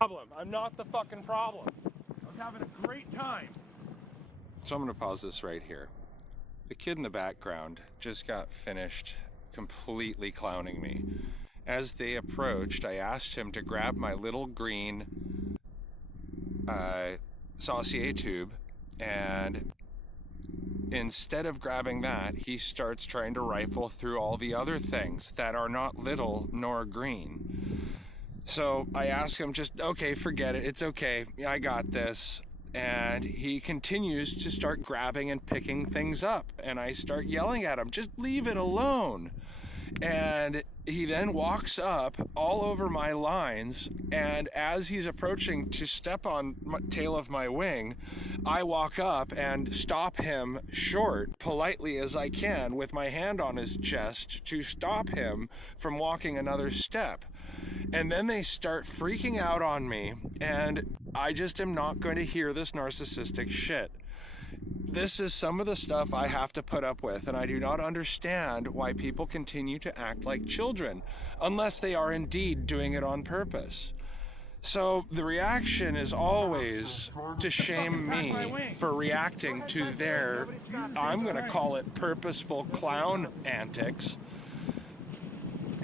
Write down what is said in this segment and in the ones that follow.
problem. I'm not the fucking problem. I was having a great time. So I'm gonna pause this right here. The kid in the background just got finished completely clowning me. As they approached, I asked him to grab my little green saucier tube, and instead of grabbing that, he starts trying to rifle through all the other things that are not little nor green. So I ask him, just, okay, forget it. It's okay. I got this. And he continues to start grabbing and picking things up. And I start yelling at him, just leave it alone. And he then walks up all over my lines, and as he's approaching to step on the tail of my wing, I walk up and stop him short, politely as I can, with my hand on his chest to stop him from walking another step. And then they start freaking out on me, and I just am not going to hear this narcissistic shit. This is some of the stuff I have to put up with, and I do not understand why people continue to act like children, unless they are indeed doing it on purpose. So the reaction is always to shame me for reacting to their, I'm going to call it purposeful clown antics,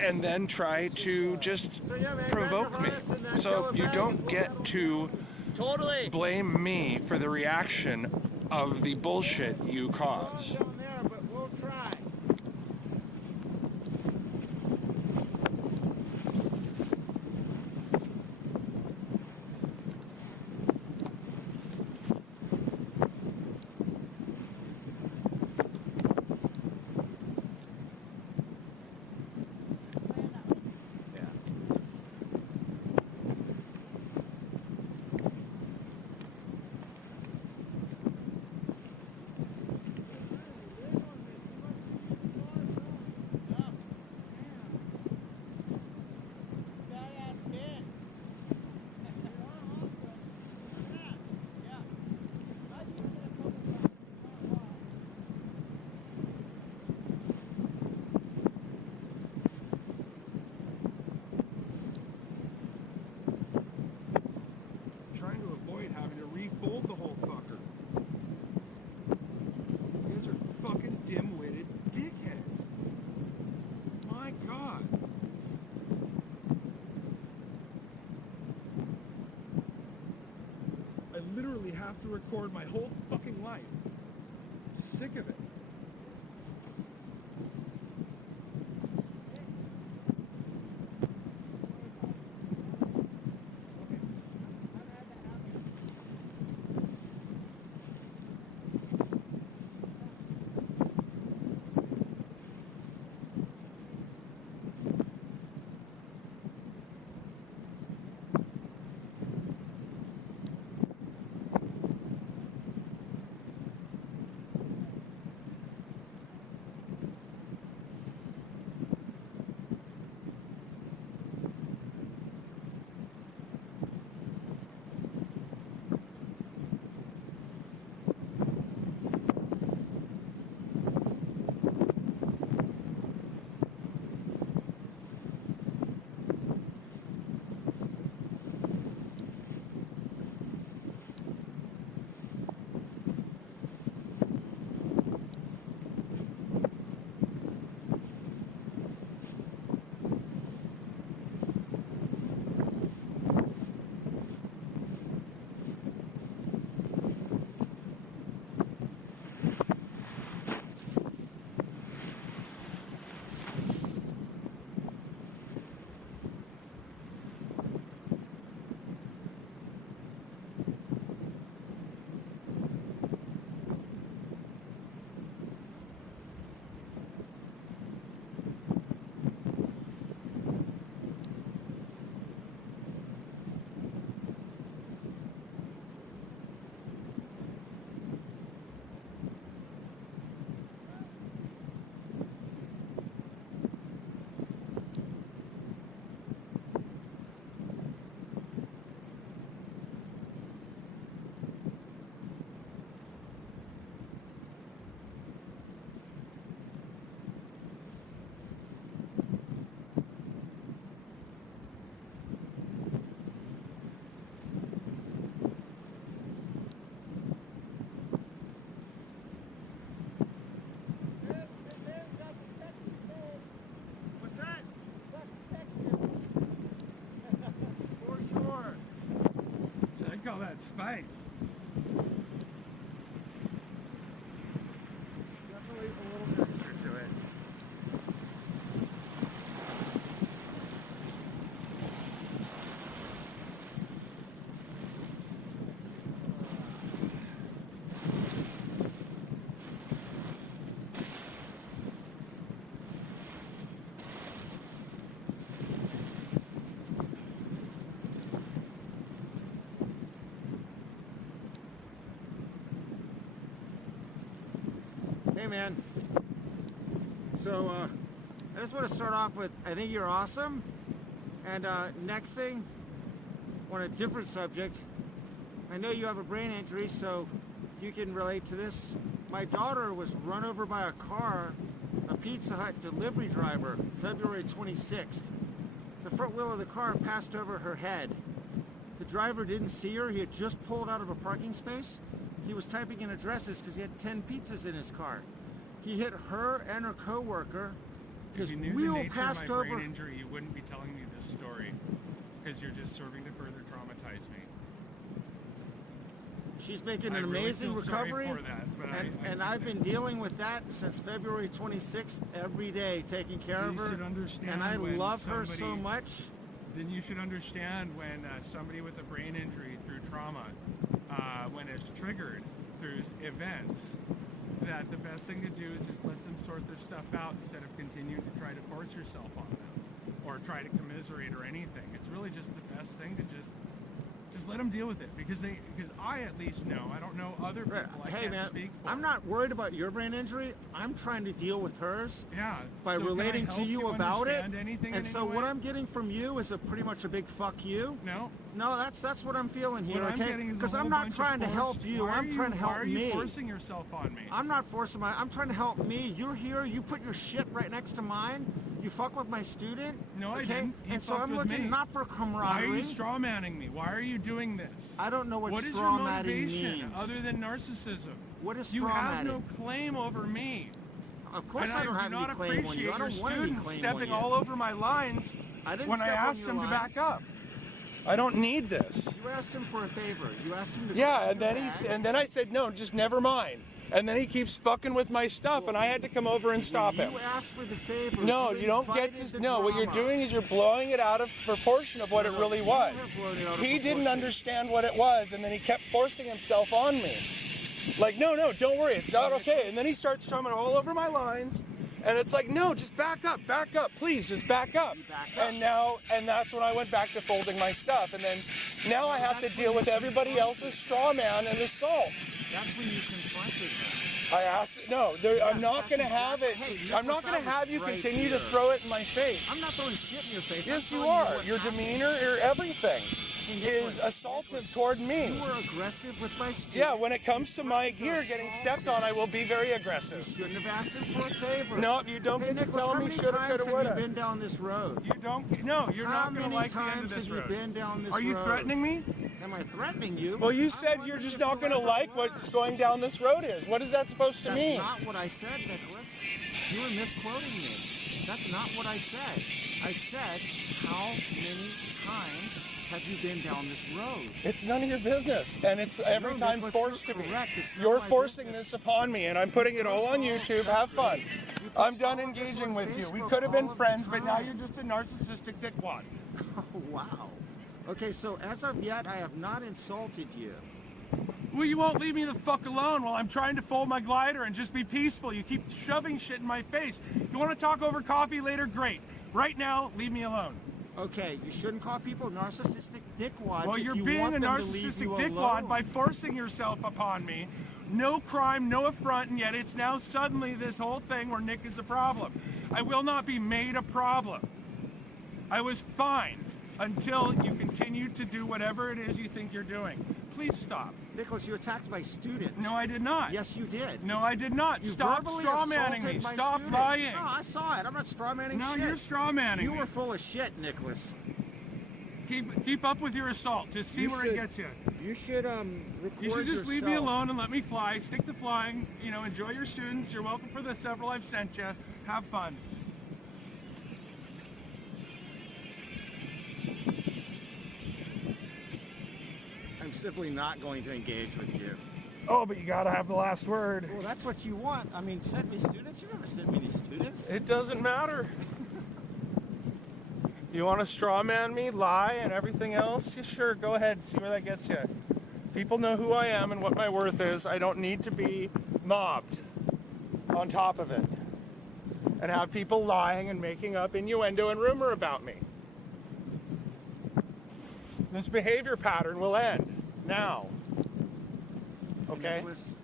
and then try to just provoke me. So you don't get to blame me for the reaction of the bullshit you cause. Trying to avoid having to refold the whole fucker. You guys are fucking dim-witted dickheads. My God. I literally have to record my whole fucking life. I'm sick of it. that spice. Definitely a little texture to it. Hey man, so I just want to start off with, I think you're awesome, and next thing, on a different subject, I know you have a brain injury, so you can relate to this. My daughter was run over by a car, a Pizza Hut delivery driver, February 26th. The front wheel of the car passed over her head. The driver didn't see her. He had just pulled out of a parking space. He was typing in addresses because he had 10 pizzas in his car. He hit her and her co-worker. His wheel passed over. If you knew the nature of my brain injury, you wouldn't be telling me this story, because you're just serving to further traumatize me. She's making an amazing recovery, for that, but and I've been dealing with that since February 26th every day, taking care of her, and I love her so much. Then you should understand when somebody with a brain injury through trauma, when it's triggered through events, that the best thing to do is just let them sort their stuff out instead of continuing to try to force yourself on them or try to commiserate or anything. It's really just the best thing to just let them deal with it, because I at least know. I don't know other people. I hey can't man, speak for. I'm not worried about your brain injury. I'm trying to deal with hers. Yeah. By so relating to you about it. And so what I'm getting from you is pretty much a big fuck you. No. No, that's what I'm feeling here, what okay? Because I'm not trying to help you. I'm trying to help me. Why are you forcing yourself on me? I'm not forcing I'm trying to help me. You're here. You put your shit right next to mine. You fuck with my student. No, okay? I didn't. And so I'm looking not for camaraderie. Why are you strawmanning me? Why are you doing this? I don't know what is your motivation other than narcissism? What is strawmanning? You have no claim over me. Of course I don't have any claim on you. I don't want any claim on you. Stepping all over my lines when I asked him to back up. I don't need this. You asked him for a favor. You asked him to and then I said no, just never mind. And then he keeps fucking with my stuff, and I had to come over and stop him. You asked for the favor. No, you don't get to. No, what you're doing is you're blowing it out of proportion of what it really was. He didn't understand what it was, and then he kept forcing himself on me. Like, no, don't worry, it's not okay. And then he starts coming all over my lines, and it's like, no, just back up, please, just back up. And that's when I went back to folding my stuff, and then now I have to deal with everybody else's straw man and assaults. That's when you confronted him. I asked, I'm not going to have it. I'm not going to have you continue to throw it in my face. I'm not throwing shit in your face. Yes, you are. Your demeanor, your everything is assaultive toward me. You were aggressive with my student. Yeah, when it comes to my gear getting stepped on, I will be very aggressive. You shouldn't have asked him for a favor. No, you don't get to tell me shoulda, coulda, woulda. How many times have you been down this road? You don't. No, you're not going to like the end of this road. How many times have you been down this road? Are you threatening me? Am I threatening you? Well, you said you're just not going to like what's going down this road is. What is that supposed to mean? That's not what I said, Nicholas. You were misquoting me. That's not what I said. I said, how many times have you been down this road? It's none of your business, and it's every time forced to me. You're forcing this upon me, and I'm putting it all on YouTube. Have fun. I'm done engaging with you. We could have been friends, but now you're just a narcissistic dickwad. Oh, wow. Okay, so as of yet, I have not insulted you. Well, you won't leave me the fuck alone while I'm trying to fold my glider and just be peaceful. You keep shoving shit in my face. You want to talk over coffee later? Great. Right now, leave me alone. Okay, you shouldn't call people narcissistic dickwads. Well, you're being a narcissistic dickwad by forcing yourself upon me. No crime, no affront, and yet it's now suddenly this whole thing where Nick is a problem. I will not be made a problem. I was fine until you continue to do whatever it is you think you're doing. Please stop. Nicholas, you attacked my student. No, I did not. Yes, you did. No, I did not. Stop strawmanning me. Stop lying. No, I saw it. I'm not strawmanning shit. No, you're strawmanning me. You were full of shit, Nicholas. Keep up with your assault. Just see where it gets you. You should record You should just leave me alone and let me fly. Stick to flying. You know, enjoy your students. You're welcome for the several I've sent you. Have fun. I'm simply not going to engage with you. Oh, but you gotta have the last word. Well, that's what you want. I mean, send me students? You never sent me any students. It doesn't matter. You want to straw man me, lie, and everything else? Yeah, sure, go ahead, see where that gets you. People know who I am and what my worth is. I don't need to be mobbed on top of it and have people lying and making up innuendo and rumor about me. This behavior pattern will end now. Okay? Nicholas,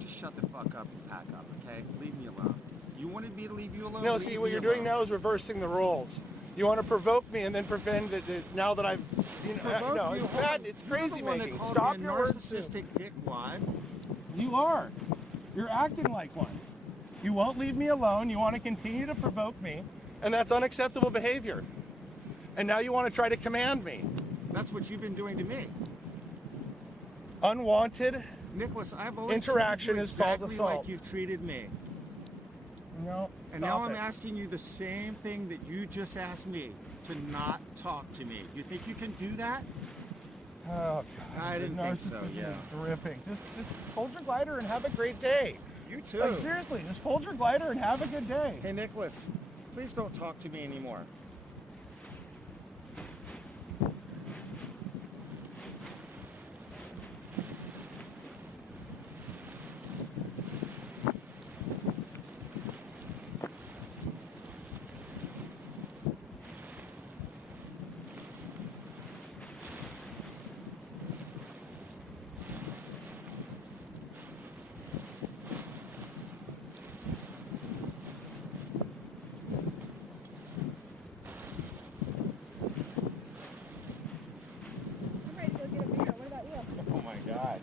just shut the fuck up and pack up, okay? Leave me alone. You wanted me to leave you alone? No, see, what you're doing now is reversing the roles. You want to provoke me and then pretend that now that I've, no, it's bad. It's crazy making. Stop your words. Narcissistic dickwad. You are. You're acting like one. You won't leave me alone. You want to continue to provoke me, and that's unacceptable behavior. And now you want to try to command me. That's what you've been doing to me. Unwanted Nicholas, I've always interaction treated you is fault exactly assault. like you've treated me. No. And now I'm asking you the same thing that you just asked me, to not talk to me. You think you can do that? Oh, God. I didn't think so, Narcissism yeah. is dripping. Just hold your glider and have a great day. You too. Like, seriously, just hold your glider and have a good day. Hey, Nicholas, please don't talk to me anymore. Oh my God.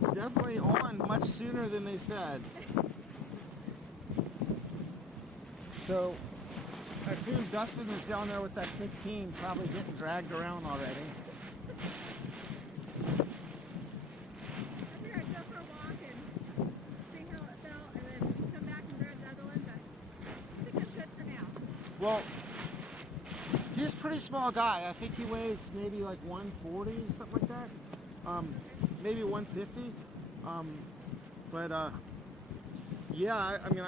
It's definitely on much sooner than they said. So, I assume Dustin is down there with that 16, probably getting dragged around already. Well, he's a pretty small guy. I think he weighs maybe like 140, something like that. Maybe 150. Yeah, I mean,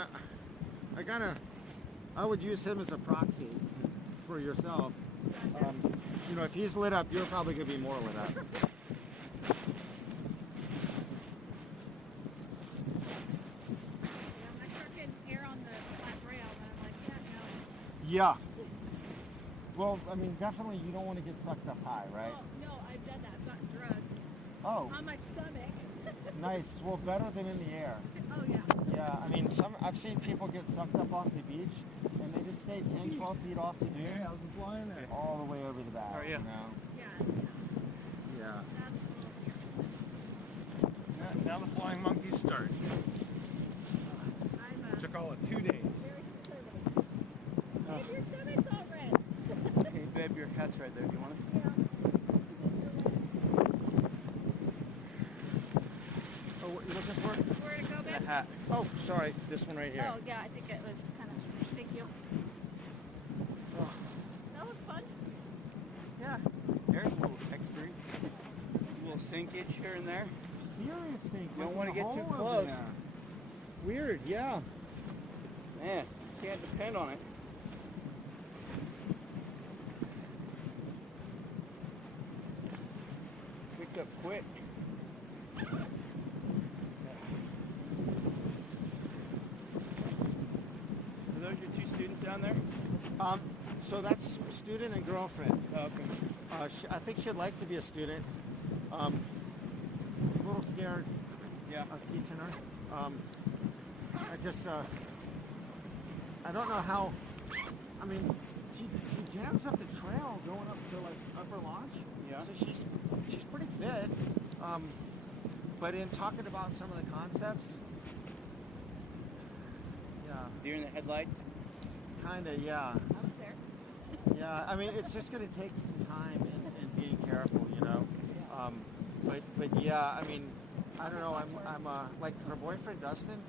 I would use him as a proxy for yourself. You know, if he's lit up, you're probably going to be more lit up. Yeah. Well, I mean, definitely you don't want to get sucked up high, right? Oh, no, I've done that. I've gotten drugged. Oh. On my stomach. Nice. Well, better than in the air. Oh, yeah. Yeah, I mean, I've seen people get sucked up off the beach, and they just stay 10, 12 feet off the dude. How's it flying there? All the way over the back. How are you? Know? Yeah. Yeah. That's Now the flying monkeys start. I'm Took all of 2 days. very conservative. If your stomach's all red. Hey, babe, your cat's right there. Do you want it? Yeah. Oh, what you looking for? Where to go, babe? The hat. Oh, sorry. This one right here. Oh, yeah, I think it was kind of, thank you. Oh. That was fun. Yeah. There's a little texture. A little sinkage here and there. Serious thing. You don't like wanna a get too hole over close. there. Weird, yeah. Man, can't depend on it. Picked up quick. Are those your two students down there? So that's student and girlfriend. Oh, okay. I think she'd like to be a student. A little scared Yeah. of teaching her. I don't know how. I mean, she jams up the trail going up to like Upper Launch. Yeah. So she's pretty fit. But in talking about some of the concepts, yeah, Deer in the headlights. kind of, yeah. I was there. Yeah, I mean, it's just going to take some time and being careful, you know. But yeah, I mean, I don't know. I'm like her boyfriend Dustin.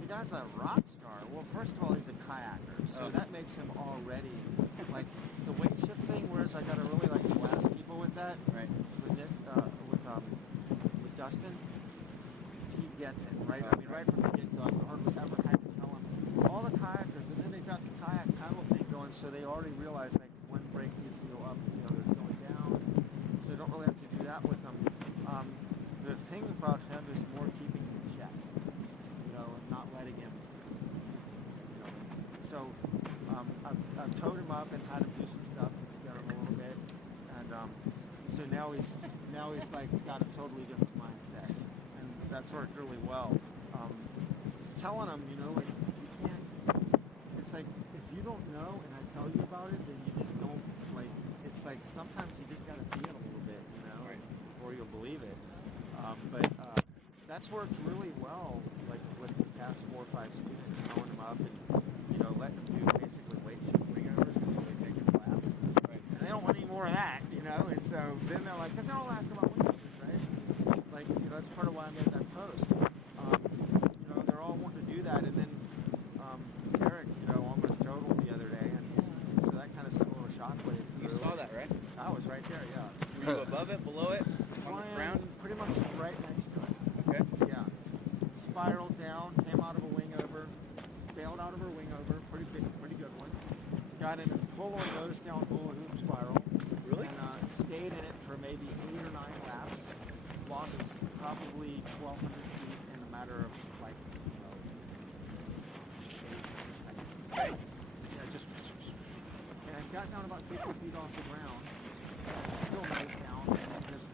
He guy's a rock star. Well, first of all, he's a kayaker, so that makes him already like the weight shift thing. Whereas I got to really like blast people with that. Right. With Nick, with Dustin, he gets it, right? I mean, right from the get-go, I hardly ever had to tell him. All the kayakers, and then they've got the kayak paddle thing going, so they already realize like when brake needs to go up, the other's going down. So they don't really have to do that with them. The thing about him is more keeping him in check, you know, and not letting him, you know. So I've towed him up and had him do some stuff and scare him a little bit, and so now he's like got a totally different mindset, and that's worked really well. Telling him, you know, like you can't. It's like if you don't know and I tell you about it, then you just don't like. It's like sometimes you just gotta see it a little bit, you know, before you'll believe it. But that's worked really well, like with the past 4 or 5 students, throwing them up and, you know, letting them do basically weight shift wingovers until they take their laps. Right. And they don't want any more of that, you know, and so then they're like, because they're all asking about wingovers, right? Like, you know, that's part of why I made that post. You know, they're all wanting to do that, and then Derek, you know, almost totaled the other day, and so that kind of sent a little shockwave through. You saw that, right? I was right there, yeah. Were you above it, below it, on the ground? Pretty much right next to it. Okay. Yeah. Spiraled down, came out of a wing over, bailed out of her wing over, pretty big, pretty good one. Got in a full on nose down hula hoop spiral. Really? And stayed in it for maybe 8 or 9 laps. Lost probably 1,200 feet in a matter of like, you know, 8 seconds. Yeah, just. And I got down about 50 feet off the ground. Still nose down and just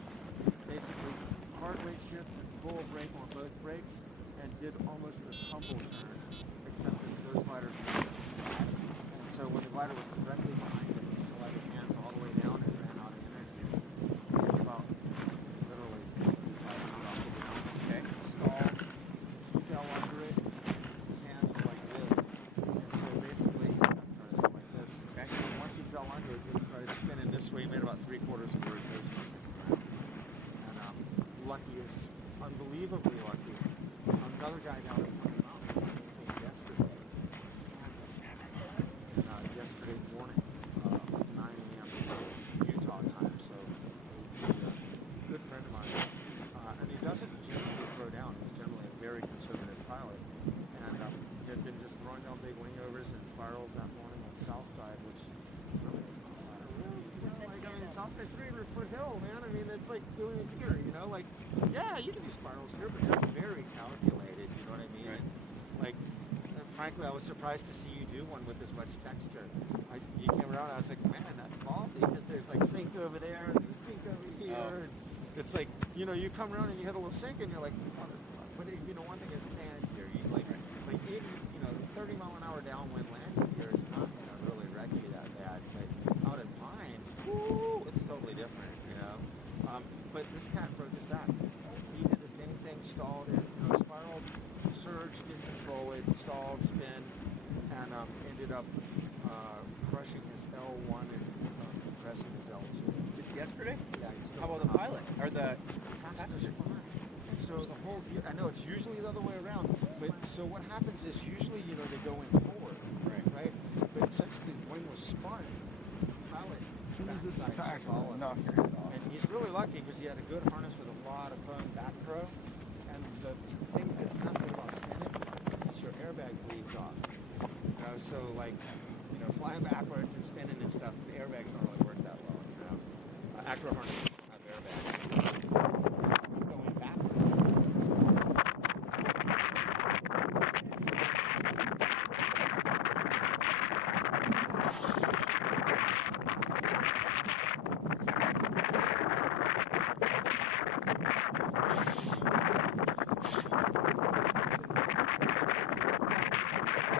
basically hard weight shift, full brake on both brakes, and did almost a tumble turn, except that those gliders were flat. And so when the glider was directly behind it, he still had his hands all the way down and ran out of energy. He was about literally 5 feet off the ground. Okay. Stalled, fell under it, his hands were like this. And so basically, they were like this. Okay. And once he fell under it, he started spinning this way, he made about 3/4 of a rotation. And lucky is unbelievably lucky. Another guy down in the mountains yesterday. Yesterday morning, 9 a.m. Utah time. So he's a good friend of mine. And he doesn't generally throw down. He's generally a very conservative pilot. And he had been just throwing down big wingovers and spirals that morning on Southside, which really, like, I mean, Southside's 300-foot hill, man. I mean, it's like doing it here, you know? Like, yeah, you can do spirals here, but they're very calculated, you know what I mean? Right. And, like, frankly, I was surprised to see you do one with as much texture. You came around, I was like, man, that's ballsy, because there's like sink over there, and there's sink over here. And it's like, you know, you come around and you hit a little sink, and you're like, what the fuck? But, you know, one thing is sand here. You like 80, you know, 30 mile an hour downwind landing here is not going to really wreck you that bad. But out at Pine, whoo, it's totally different, you know. But this cat broke his back. He did the same thing, stalled it, you know, spiraled, surged, didn't control it, stalled, spin, and ended up crushing his L1 and compressing his L2. Just yesterday? Yeah, he's still How about the pilot? Or the passengers are fine. So the whole view, I know it's usually the other way around, but so what happens is usually, you know, they go in forward, right? But since the wing was spun, the pilot backside all knock your head off. And he's really lucky because he had a good harness with a lot of foam back pro. And the thing that's not good about spinning is your airbag bleeds off. You know, so like, you know, flying backwards and spinning and stuff, the airbags don't really work that well, you know. Acro harness